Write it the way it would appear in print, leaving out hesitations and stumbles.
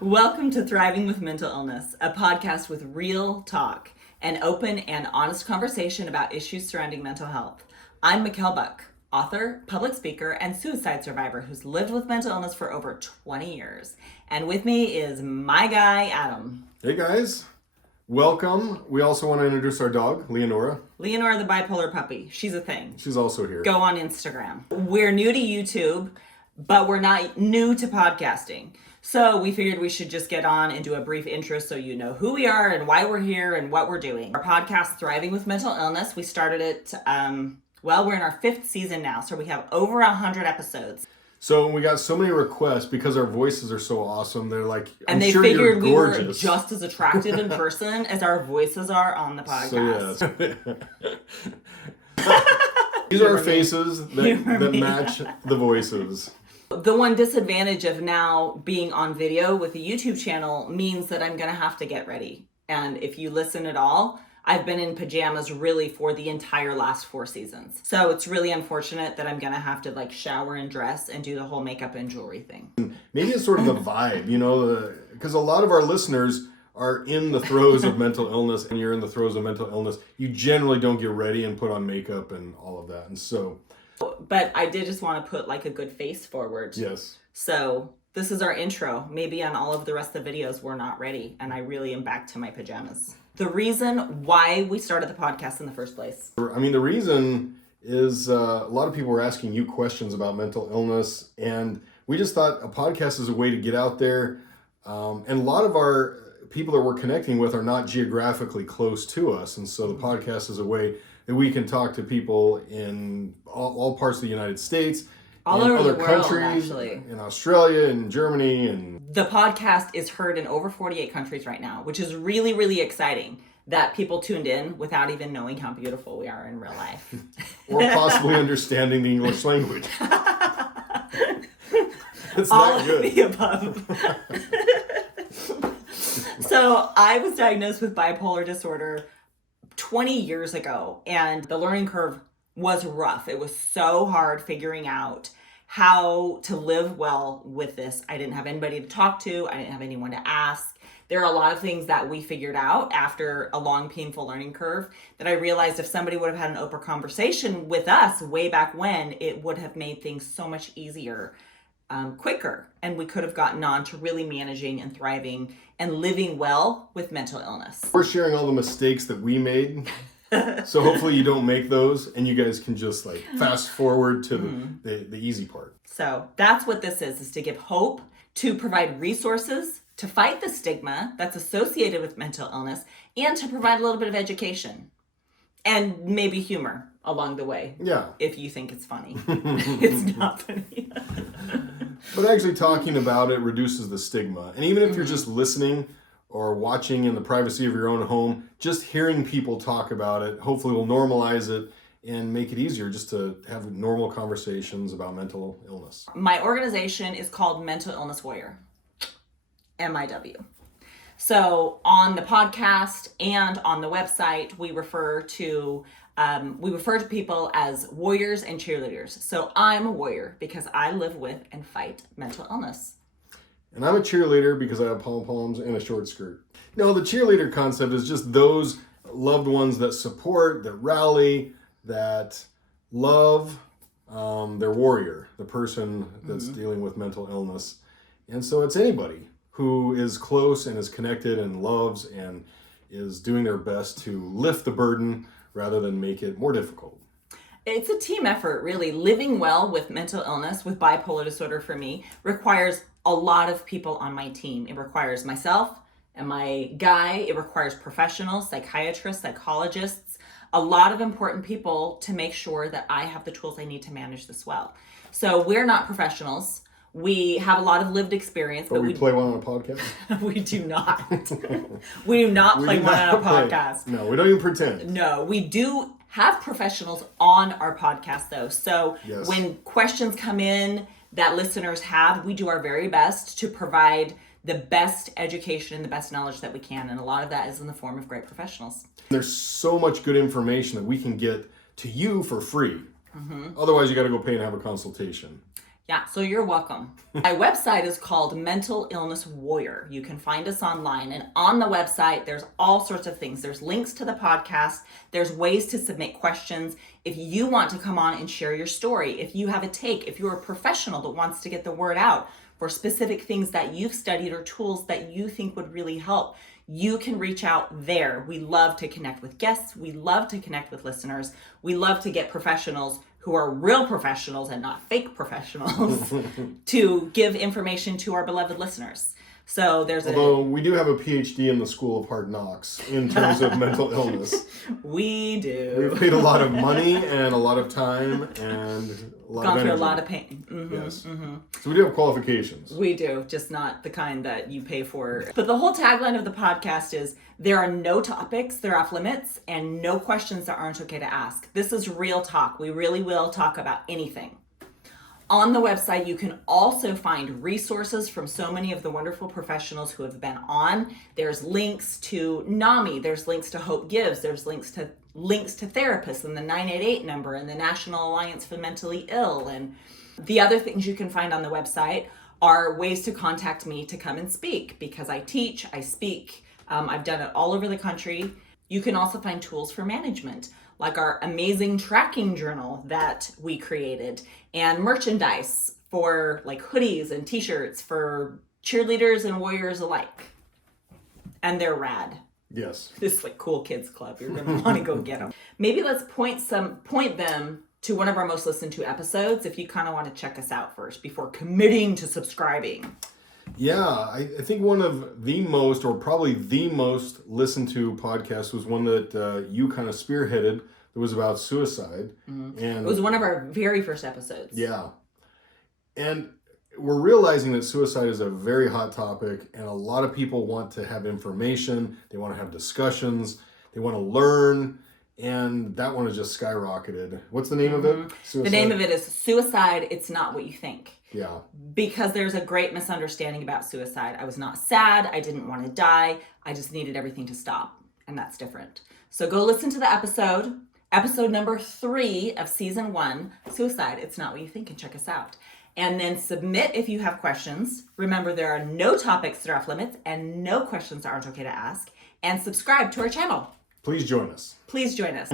Welcome to Thriving with Mental Illness, a podcast with real talk, an open and honest conversation about issues surrounding mental health. I'm Mequell, author, public speaker, and suicide survivor who's lived with mental illness for over 20 years. And with me is my guy, Adam. Hey guys, welcome. We also want to introduce our dog, Leonora. Leonora the bipolar puppy. She's a thing. She's also here. Go on Instagram. We're new to YouTube, but we're not new to podcasting. So we figured we should just get on and do a brief intro so you know who we are and why we're here and what we're doing. Our podcast, Thriving with Mental Illness, we started it, we're in our 5th season now, so we have over 100 episodes. So we got so many requests because our voices are so awesome. They're like, and I'm sure you're figured we were gorgeous. just as attractive in person as our voices are on the podcast. So yes. These are our faces that match the voices. The one disadvantage of now being on video with the YouTube channel means that I'm going to have to get ready. And if you listen at all, I've been in pajamas really for the entire last 4 seasons. So it's really unfortunate that I'm going to have to shower and dress and do the whole makeup and jewelry thing. Maybe it's sort of the vibe, because a lot of our listeners are in the throes of mental illness, and you're in the throes of mental illness. You generally don't get ready and put on makeup and all of that. And so... But I did just want to put a good face forward. Yes. So this is our intro. Maybe on all of the rest of the videos, we're not ready. And I really am back to my pajamas. The reason why we started the podcast in the first place. The reason is a lot of people were asking you questions about mental illness. And we just thought a podcast is a way to get out there. And a lot of our people that we're connecting with are not geographically close to us. And so the podcast is a way that we can talk to people in all parts of the United States, all in over other the world, countries, actually. In Australia and Germany. And the podcast is heard in over 48 countries right now, which is really, really exciting that people tuned in without even knowing how beautiful we are in real life. Or possibly understanding the English language. It's all that good. Of the above. So I was diagnosed with bipolar disorder 20 years ago, and the learning curve was rough. It was so hard figuring out how to live well with this. I didn't have anybody to talk to. I didn't have anyone to ask. There are a lot of things that we figured out after a long, painful learning curve that I realized if somebody would have had an open conversation with us way back when, it would have made things so much easier, quicker, and we could have gotten on to really managing and thriving and living well with mental illness. We're sharing all the mistakes that we made. So hopefully you don't make those, and you guys can just fast forward to the easy part. So that's what this is to give hope, to provide resources, to fight the stigma that's associated with mental illness, and to provide a little bit of education and maybe humor along the way. Yeah. If you think it's funny. It's not funny. But actually talking about it reduces the stigma. And even if you're just listening or watching in the privacy of your own home, just hearing people talk about it hopefully will normalize it and make it easier just to have normal conversations about mental illness. My organization is called Mental Illness Warrior, MIW. So on the podcast and on the website, we refer to people as warriors and cheerleaders. So I'm a warrior because I live with and fight mental illness. And I'm a cheerleader because I have pom-poms and a short skirt. No, the cheerleader concept is just those loved ones that support, that rally, that love their warrior, the person that's dealing with mental illness. And so it's anybody who is close and is connected and loves and is doing their best to lift the burden rather than make it more difficult. It's a team effort, really. Living well with mental illness, with bipolar disorder for me, requires a lot of people on my team. It requires myself and my guy. It requires professionals, psychiatrists, psychologists, a lot of important people to make sure that I have the tools I need to manage this well. So we're not professionals. We have a lot of lived experience. But we play one on a podcast? We do not. We do not play one on a podcast. No, we don't even pretend. No, we do have professionals on our podcast though. So yes. When questions come in that listeners have, we do our very best to provide the best education and the best knowledge that we can. And a lot of that is in the form of great professionals. There's so much good information that we can get to you for free. Otherwise, you got to go pay and have a consultation. Yeah, so you're welcome. My website is called Mental Illness Warrior. You can find us online, and on the website, there's all sorts of things. There's links to the podcast. There's ways to submit questions. If you want to come on and share your story, if you have a take, if you're a professional that wants to get the word out for specific things that you've studied or tools that you think would really help, you can reach out there. We love to connect with guests. We love to connect with listeners. We love to get professionals who are real professionals and not fake professionals to give information to our beloved listeners. So Although we do have a PhD in the School of Hard Knocks in terms of mental illness. We do. We've paid a lot of money and a lot of time and a lot Gone of through a energy. lot of pain. Yes. So we do have qualifications. We do, just not the kind that you pay for. But the whole tagline of the podcast is, there are no topics that are off limits and no questions that aren't okay to ask. This is real talk. We really will talk about anything. On the website, you can also find resources from so many of the wonderful professionals who have been on. There's links to NAMI, there's links to Hope Gives, there's links to therapists and the 988 number and the National Alliance for Mentally Ill. And the other things you can find on the website are ways to contact me to come and speak, because I teach, I speak. I've done it all over the country. You can also find tools for management, like our amazing tracking journal that we created, and merchandise for like hoodies and t-shirts for cheerleaders and warriors alike. And they're rad. Yes. This is like cool kids club. You're going to want to go get them. Maybe let's point them to one of our most listened to episodes if you kind of want to check us out first before committing to subscribing. Yeah, I think one of the most, or probably the most listened to podcast was one that you kind of spearheaded. It was about suicide. Mm-hmm. And it was one of our very first episodes. Yeah. And we're realizing that suicide is a very hot topic, and a lot of people want to have information. They want to have discussions. They want to learn. And that one has just skyrocketed. What's the name of it? Suicide? The name of it is Suicide, It's Not What You Think. Yeah. Because there's a great misunderstanding about suicide. I was not sad. I didn't want to die. I just needed everything to stop. And that's different. So go listen to the episode number 3 of season 1, Suicide, It's Not What You Think, and check us out. And then submit if you have questions. Remember, there are no topics that are off limits and no questions that aren't okay to ask. And subscribe to our channel. Please join us. Please join us.